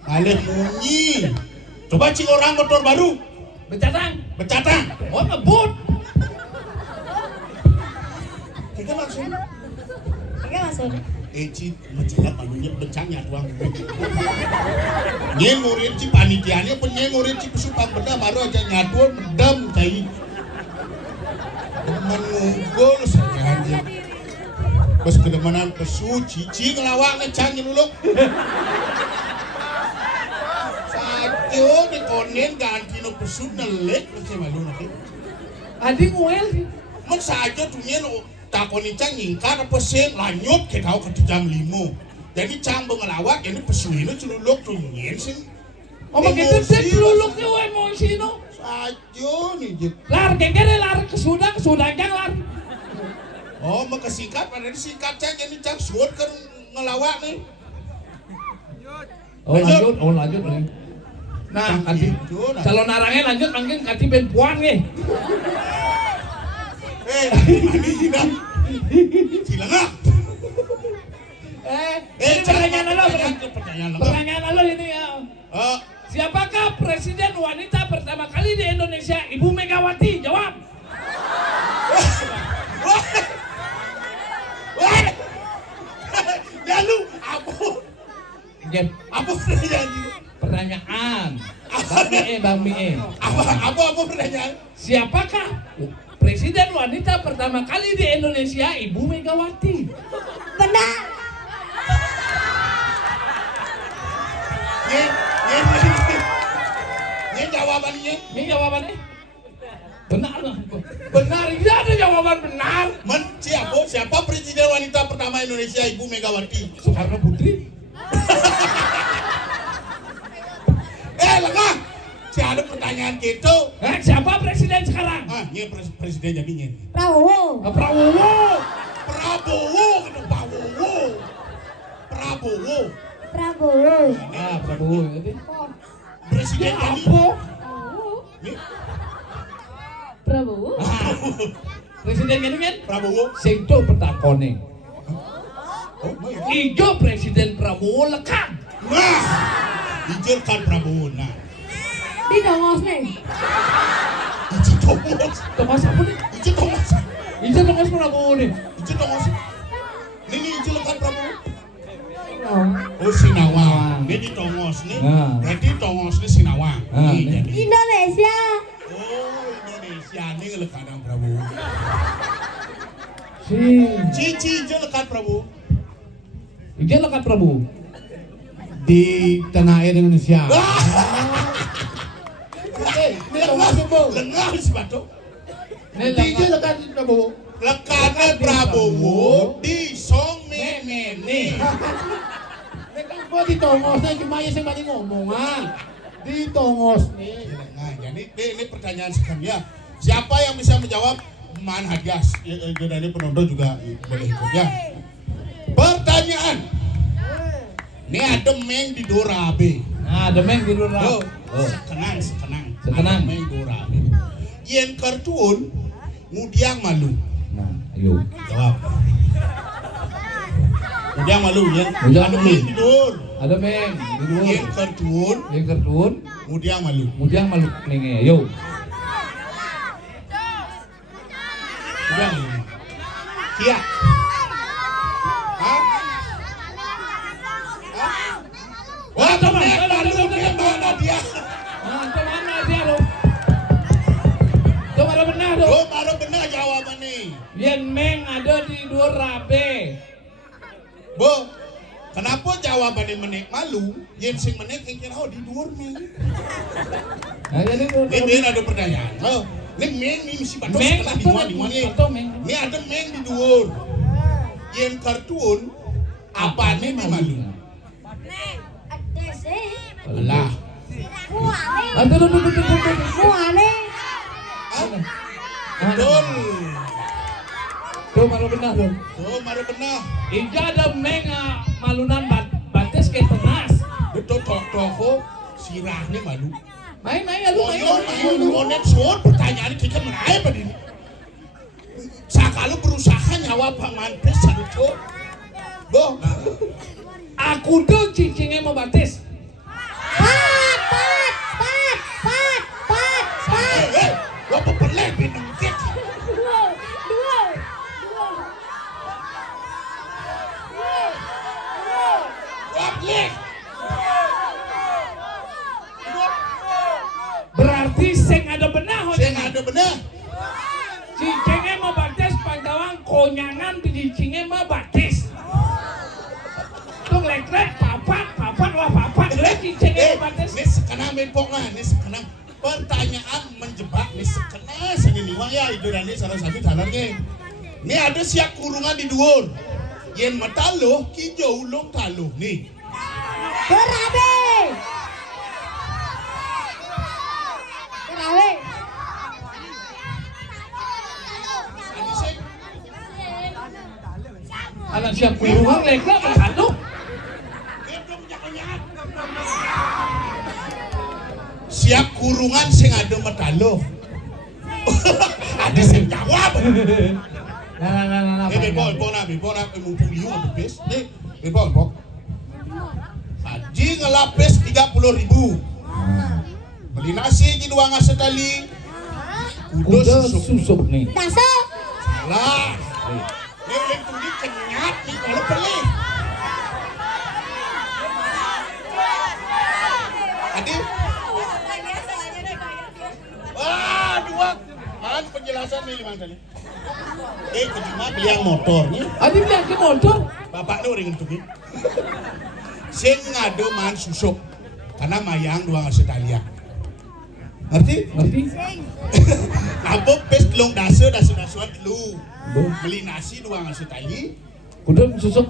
Alih munyi. Coba cik orang motor baru. Bercatang. Oh ngebut. Kita langsung. Oke masuk. Cik macam malunya bencangnya tuang. Nyengurin cik panitianya pun nyengurin cik pesupang benda baru aja nyaduan mendam cai. Mengunggul saya anjir. Pas kedemanan pesu cici ngelawak ngecang dulu. Sajo di konen ganti no pesu nelek macam malu nanti. Adi nguel. Man saja tuh nyen takoni cang nyingkar apa sen lanyut ke tahu ke jam 5. Jadi cang bengelawak ini pesu ini celuluk tuh nyen sih. Oh begitu sih luluknya emosi no. Sajo nih jik. Lar kengkere lar kesudah jang lar. Oh makasikat pada disikat cang jadi cang suat kan ngelawak nih. Lanjut nih. Nah, kanti calon arangnya lanjut mungkin kanti ben puan nih. Ini tidak. Silang Pertanyaan lo ini ya. Siapakah presiden wanita pertama kali di Indonesia? Ibu Megawati, jawab. Lalu apa pertanyaan? Bang Mie. Apa pertanyaan? Siapakah presiden wanita pertama kali di Indonesia? Ibu Megawati. Benar. Ini jawabannya. Ini jawabannya. Benar lah. Benar, ini ada jawaban benar. Siapa presiden wanita pertama Indonesia? Ibu Megawati. Soekarno Putri. Lengah. Si ada pertanyaan gitu. Siapa presiden sekarang? Ini presiden jadinya. Prabowo. Prabowo. Prabowo. Prabowo ini. Presiden jadi. Prabowo. Presiden ini kan? Prabowo. Sengto petakone. Oh, Ijo presiden Prabowo lekang. Nah, hijaukan Prabowo. Nah, Di dongos nih. Ijo tongos. Tongos apa nih? Ijo tongos. Ijo tongos Prabowo nih. Ijo tongos. Ini ijo lekat Prabowo. Oh. Oh Sinawang. Ini tongos nih. Nah. Berarti tongos ini Sinawang. Nah, Ini nih. jadi. Indonesia. Oh Indonesia ini lekadang Prabowo. Cici ijo lekat Prabowo. Ijo lekat Prabowo. Di tanah air Indonesia. Ini tongos apa? Lengah si Bato. Nih Di ijo lekat. lekat Prabowo. Lekatnya Prabowo di Song Memene. Mereka kok di tongos nih cuma ya sing balik ngomong di tongos nih. Nah, jadi ini pertanyaan sekali ya. Siapa yang bisa menjawab? Man Hadias. Dari penonton juga boleh ikut ya. Pertanyaan. Ini ada meng di Dorabe. Nah, demeng di luar. Oh, Oh. sekenang. Sekenang. Ada meng Dorabe. Yen kartun ngudiang malu. Nah, ayo. Jawab. Ngudiang malu yen. Ngudiang Ada malu. meng di Dor. Ada meng di luar. Yen kartun Yang kartun, ngudiang malu. kemudian malu nih, ayo. Ngudiang malu. Kia. Hah? Wah, teman, mana dia? Nah, itu mana dia lo? Itu mana benar lo? Oh, baru benar jawaban nih. Yen meng ada di Dorabe. Bu, kenapa jawabannya menek malu? Yen sing menek kira di dhuwur meng. Nah, jadi Ini ada pertanyaan. Oh, ini meng ini mesti batok Meng, setelah di batok, mana nih? batok, meng. Ini ada meng di dhuwur. Yen kartun apa nih malu? Ada sih. Alah. Muane. Aduh. Muane. Betul. Tuh mana benar lo? Oh, baru benar. Ija ada meng malunan batis ke tenas. Betul toko sirahnya malu. Main ya lu main. Onet suor pertanyaan kita menaik pada ini. Sakalu berusaha nyawa paman pes satu. Bo, Aku tuh cicingnya mau batis. eh, gua pepelek bintang cek. Gua pelek. Berarti sing ada benah Saya nggak ada benar. cicingnya mau batis pantawang konyangan cicingnya mau batis. Tuh lek papat wah papat lek cicingnya mau batis. Ini sekarang bepok lah, ini sekarang pertanyaan menjebak nih sekarang seni liwang ya itu dan ini salah satu jalannya. Ini ada siap kurungan di dhuwur. Yen metalo kijau long talo nih. Dorabe. Ini sih Anak siap kurungan lek malu. siap kurungan sing ada metalo. Ada sing jawab. Nah. Bebo na mumpung liu untuk pes. Nih, bebo. Haji ngelapis 30.000. Beli nasi di dua ngas sekali. Kuda susuk nih. Daso. Salah. Ini yang tuli kenyat nih kalau beli. Adi. Wah, dua. Man penjelasan nih liman tadi. Cuma beli yang motor nih. Adi bilang ke motor. Bapak lu ringin tuh. Sing ngado man susuk. Karena mayang dua ngas sekali. Ngerti? Ngerti? Apa pes telung dasu-dasuan dulu. Beli nasi dua ngasih tali. Kuda susuk.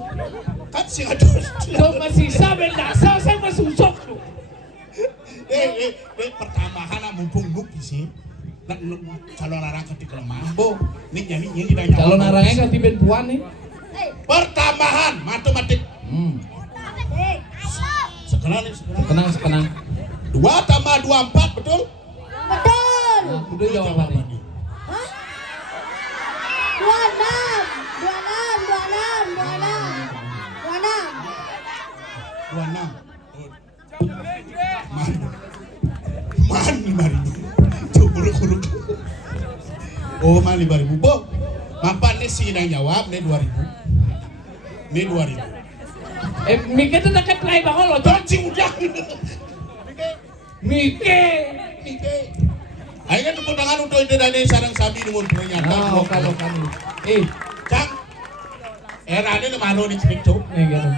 Kan sing ada. Tuh masih saben dasar saya masih susuk. Pertambahan mumpung nuk sih. Nak calon arang ketik lemah. Bo, ini jadi ini kita nyawa. Calon arangnya kan tiben puan nih. Pertambahan matematik. Sekarang nih sekarang. Sekenang. 2 tambah 2 4 betul? Betul. Nah, kuda jawabannya. Hah? 26. 26. Man Oh, mah 5.000. Bo, mapan nih si yang jawab nih 2.000. Nih 2.000. Mike tuh dekat play banget loh. Donci udah. Mike. Ayo tepuk tangan untuk itu dan sarang sabi dengan ternyata. Ah, kalau kamu. Cang. Era ini malu di cerita. Nih gitu.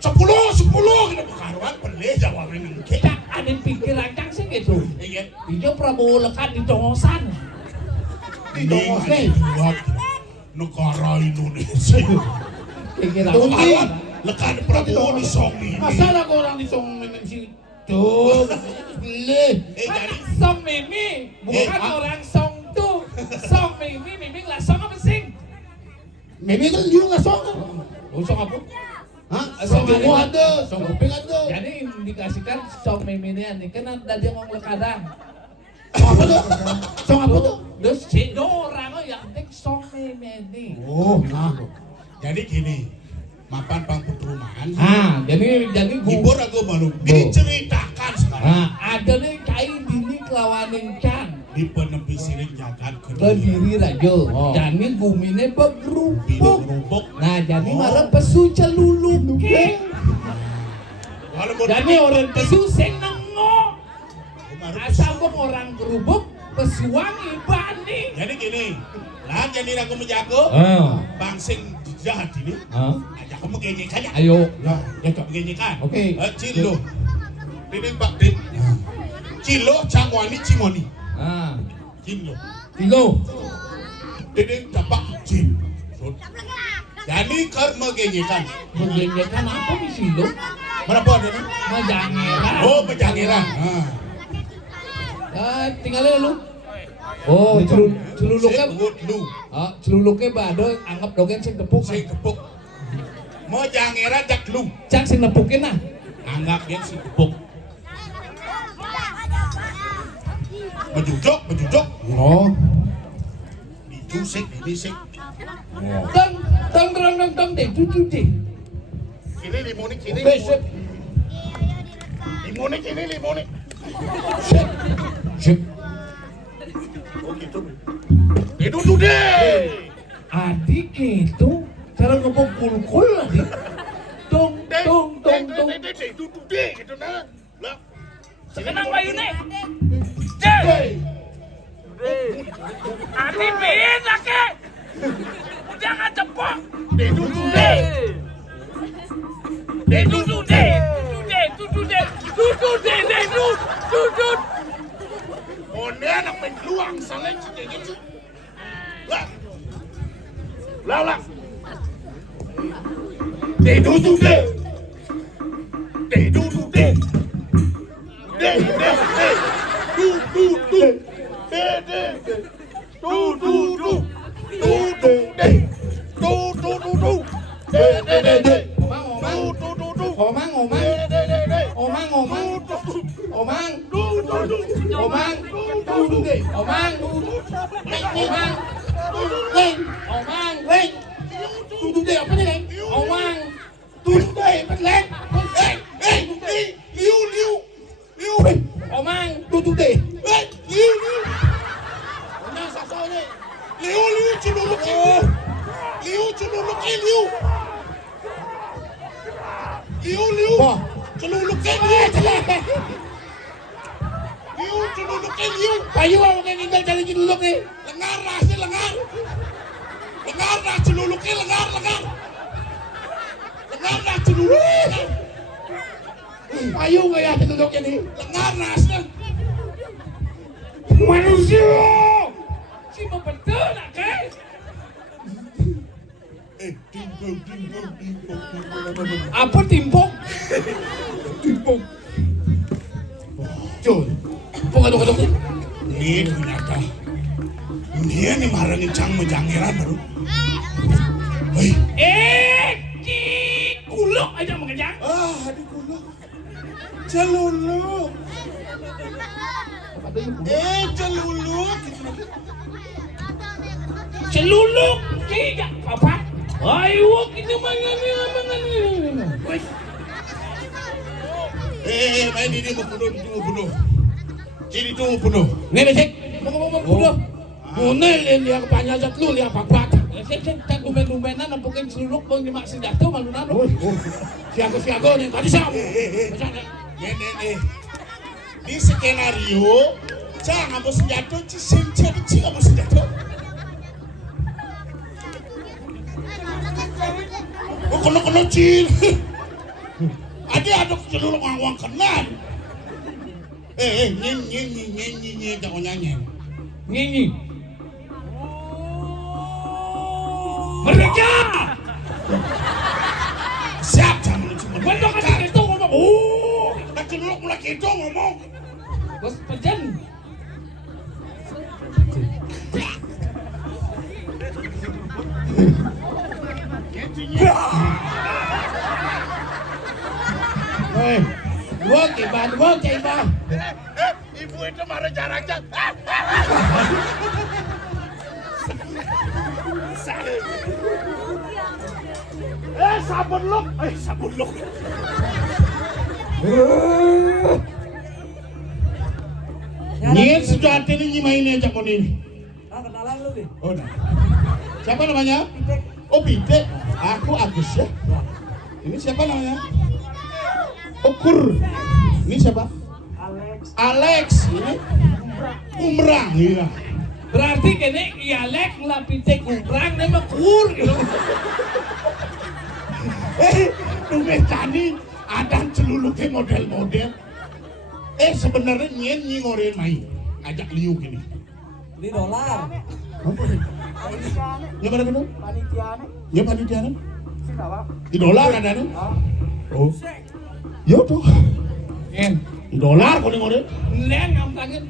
10 kita karuan pelih jawabnya Mike. Cak ada pikiran cak sih gitu. Iya. Ijo Prabowo lekat di Tongosan. Di Tongosan. Negara Indonesia. Pikiran. Karuan lekat Prabowo di Songi. Masa ada orang di song situ? Boleh. Jadi Song Mimi, bukan orang Song tuh. Song Mimi lah Song apa sih? Maybe kan liu nggak song? Oh, Song apa? Hah? Song Jowo ada, song Uping ada. Jadi indikasikan Song Mimi ini kan ada dia ngomong lekadang. Song apa tuh? Song apa tuh? Terus si orang yang penting Song Mimi ini. Oh, nah. jadi gini. Mapan pang perumahan. Jadi Ibu aku malu diceritakan sekarang. ada nih kain dini kelawanin can. Di penepi siring jagat Berdiri rajo. Jadi gumine Bidung bergerupuk. rubuk. Nah, jadi marah pesu celuluk. Kalau mau Jadi orang pesu sing nengo. Asal bang orang gerubuk pesuangi bani. Jadi gini. Lah jadi aku menjago. Bangsing jahat ini. Ajak kamu genyekan ya. Ayo. Nah, ajak genyekan. Oke. Cilo. Ini Pak Dik. Cilo cangwani cimoni. Cilo. Tilo. Ini dapat cim. Jadi karma genyekan. Menggenyekan apa di silo? Berapa ada nih? Majangeran. Oh, pejangiran. Tinggalin lu. Oh, celuluknya. Lu. Celuluknya bado anggap dogen sing tepuk. Sing tepuk. Mau jangiran jak lu. Cak sing nepukin nah. Anggap dia sing tepuk. Bejujok. Oh. Dijusik, dijusik. Tong deh, cucu deh. Kini limonik, kini Besok. limonik, kini limonik. Sip. Oh gitu. Itu deh. Adik itu cara ngebok kulkul adik. Tong. Itu deh gitu nah. Lah. Sekarang bayune. Cek. Adik bikin laki. Jangan cepok. Itu deh. Oh, ini anak main luang sana kayak gitu. Lah. Itu deh. Payu ako kayo ninggal kali cinulok eh. Lengar rasnya lengar. Lengar dah celuluknya lengar. Lengar dah celuluknya. Payu kaya cinuloknya nih. Lengar rasnya. Manusia. Si mau betul nak kan? Timbang. Apa timpok? Cun. Pukul. Ini ternyata. Dia nih marangin cang mejangiran baru. Hei. Ki kulok aja mengejar. Adik kuluk. Celuluk. Celuluk. Celuluk tidak apa? Ayo kita mangan. Main ini mau bunuh. Jadi itu mau bunuh. Nih besek, mau bunuh. Ngunelin dia kepanjat lu dia papat. Cek dumen-dumenan nempukin seluluk bang di mak senjata malunan lo. Siago-siago nih tadi sama. Nih. Di skenario, jangan mau senjata, cinta nggak mau senjata. Oh, kena cil. Ada celuluk ngawang kenal. Nyanyi, jangan nyanyi. Nyanyi. Mereka. Siap, jangan cuma. Bentuk kan itu ngomong. Oh, Nah, celuluk mulai gitu ngomong. bos pejan. Gua kiban. Ibu itu marah jaraknya. Sabun luk. Nyet sejati ini nyimain aja kon ini. Kenalan lu deh. Oh, nah. Siapa namanya? Oh, Pitek. Aku Agus ya. Ini siapa namanya? Ukur. Ini siapa? Alex. Ini Umrang. Iya. Berarti kene ialek lapite kurang nama kur gitu. Dume tani ada celuluknya model-model. Sebenarnya nyen ngorein main. Ajak liu gini. Di dolar. Ya mana gitu? Panitiane. Ya panitiane. Sinawa. Di dolar ada nih. Oh. Yo tuh. En, Di dolar kau ngorein. len ngampangin.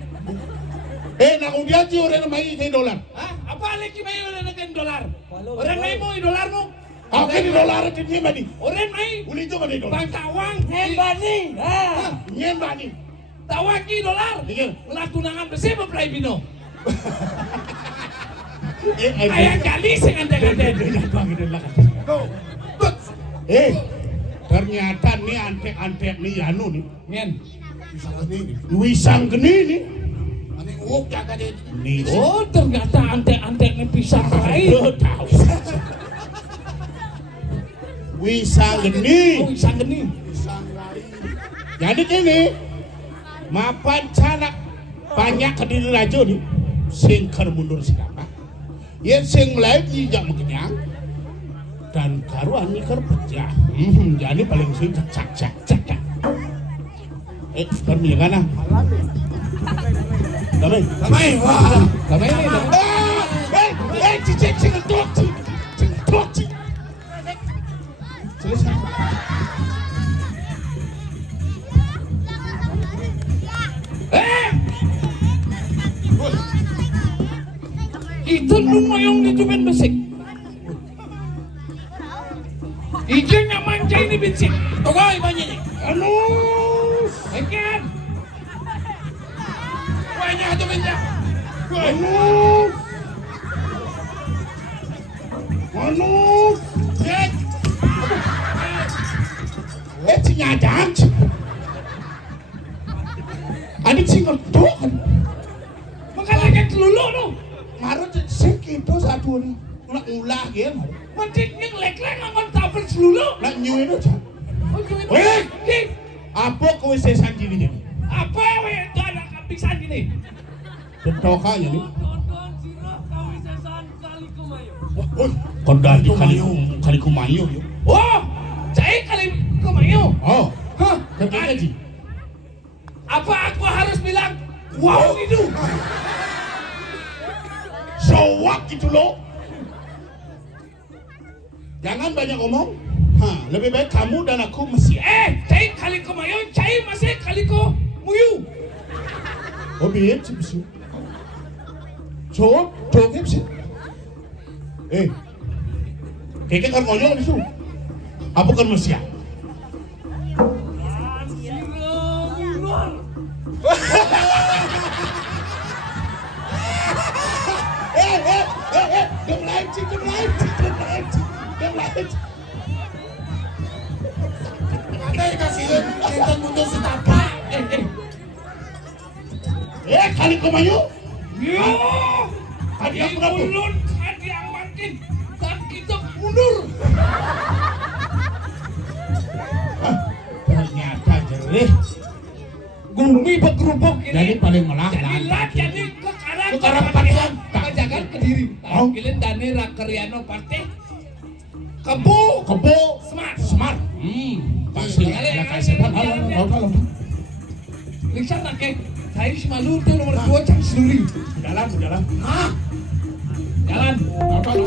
Nak udah sih orang main di dolar. Hah? Apa lagi main orang dengan dolar? Orang main mau dolar mau? Oke di dolar itu nyen bani. Orang main Uli itu di dolar. bangkawang Bani. Nyen bani. tawaki dolar. Iya. Ulah tunangan besi beplay bino. Ayah Ayang kali sing ande-ande. Ternyata nih antek-antek nih Yanu nih. Ngen. Wisang geni nih. Ani uuk jaga deh. Nih. Oh, ternyata antek-anteknya pisang lain. Lo tahu. Wisang geni. Oh, isang geni. Jadi kini mapan canak banyak kediri rajo nih. Singkar mundur siapa? Ya sing lain tidak mengenyang dan karuan ini kerpecah. Jadi paling sing cak. Permi kan ah? Damai. Wah. Damai ini, damai. Cicik ngetok. Selesai. Itu lumayong di cuman besik. Ijennya manja ini bisik. Togay banyak ni. Anus. Ikan. Banyak tu banyak. Anus. Nyadang. Adik sing ngetok. Makanya kan lulu tu. Marut sing itu satu ni. Nak ulah gitu. Mantik ni lek-lek aman tapel selulu. Nak nyuin aja. Oh, cuman. Weh! Ki, Apa kau sesan gini ni? apa weh tu ada kapisan gini? Bentokannya ni. Tonton sirah kawisesan kali kumayo. Kondal di kali kumayo. Oh, saya kali kemayo. Oh, Hah? ketika ji. Apa aku harus bilang wow itu? Sowak gitu loh. Jangan banyak ngomong. Lebih baik kamu dan aku mesti. Saya kali kemayo, saya masih kali ko muyu. Oh biar sih bisa. Cowok sih. Kayaknya kan ngonyol itu. Apa kan mesti? Dem lain. Ada kasihin kita mundur setapa. Kali kumayo. Yo, Hadiah Di berapa? mulut hadiah makin dan kita mundur. Ternyata jerih. Gumi bergerubuk ini. Jadi paling melah. Jadi lah jadi kekarang Kekarang Partian. Kajagan Kediri. Oh. Kilin Dani Rakeriano Partai. Kebu Kebo. Smart. Smart. Pasti ada kasepan. Halo. Lisan nakek. Saya si Malur tuh nomor 2 Cang Seluri. Jalan. Hah? Jalan. Halo.